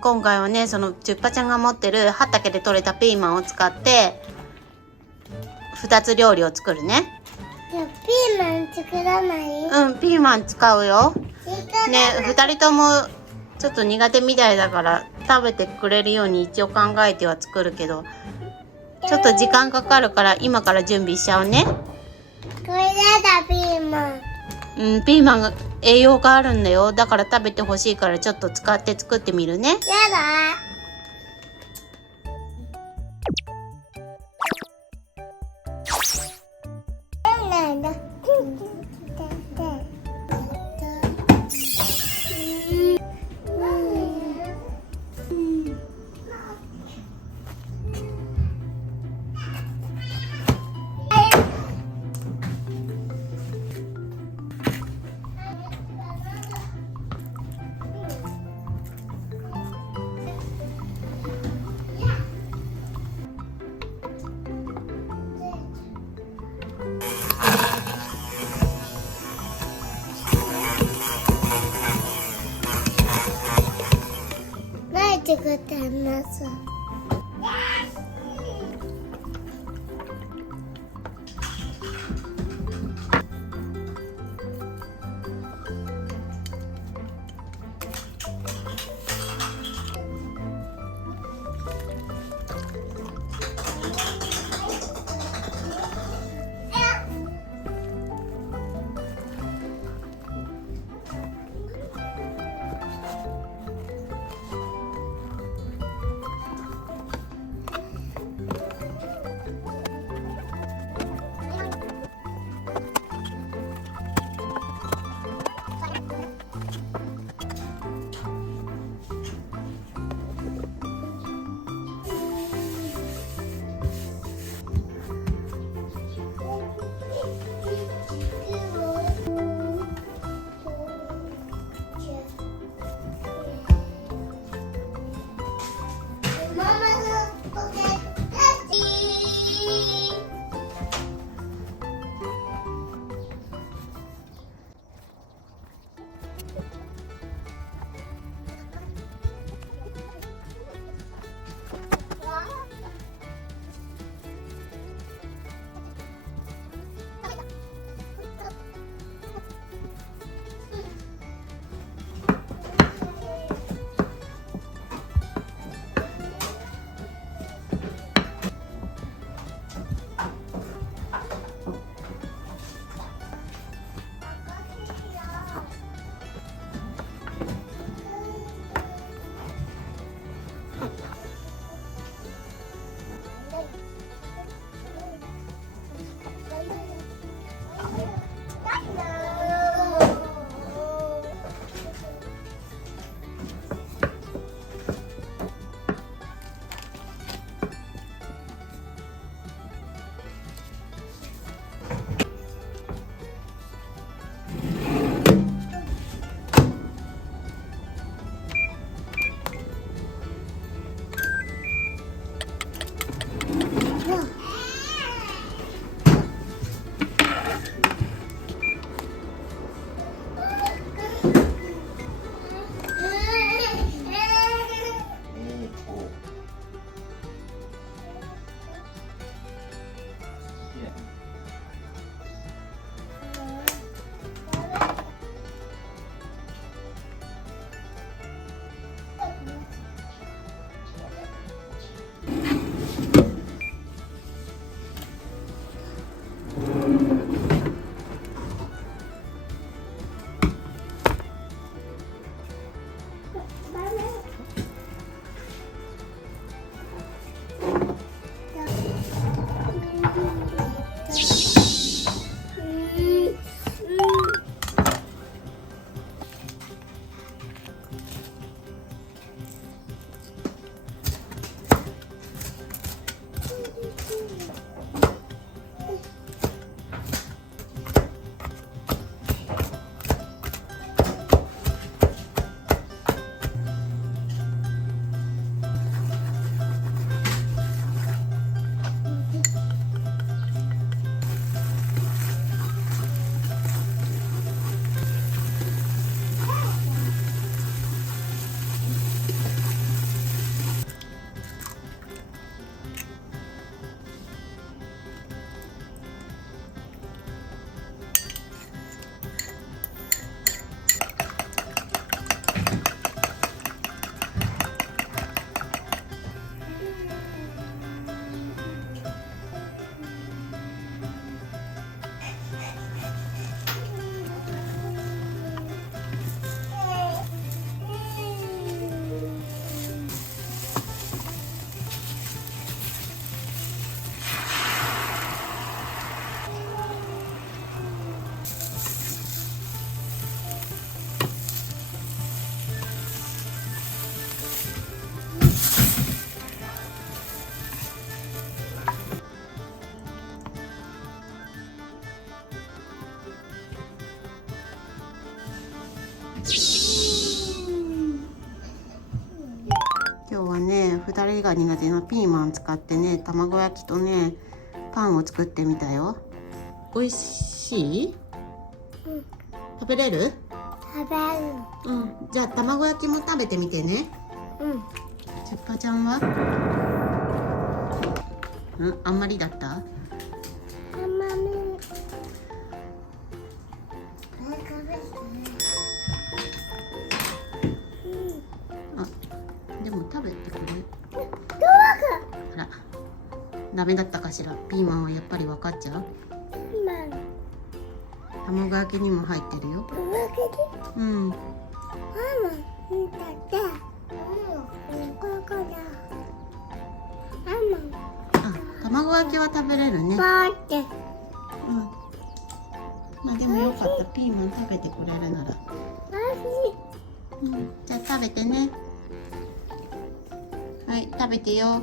今回はね、そのチュッパちゃんが持ってる畑で採れたピーマンを使って2つ料理を作るね。ピーマン作らない？うん、ピーマン使うよ。ね、2人ともちょっと苦手みたいだから食べてくれるように一応考えては作るけど、ちょっと時間かかるから今から準備しちゃうね。これやだ、ピーマン。うん、ピーマンが栄養があるんだよ。だから食べてほしいからちょっと使って作ってみるね。やだ。なんだ。何作ってんのさ。はね、2人が苦手なピーマン使ってね、卵焼きとねパンを作ってみたよ。美味しい？うん。食べれる？食べる。うん。じゃあ卵焼きも食べてみてね。うん。ちゅっぱちゃんは？あんまりだった？甘み。あ、でも食べてくれ。どうか。あら、ダメだったかしら。ピーマンはやっぱり分かっちゃう？卵焼きにも入ってるよ。うん。ママ、見たって。ここだ。あ、卵焼きは食べれるね。パーって。うん。まあでもよかった。ピーマン食べてくれるなら。うん。じゃあ食べてね。はい、食べてよ。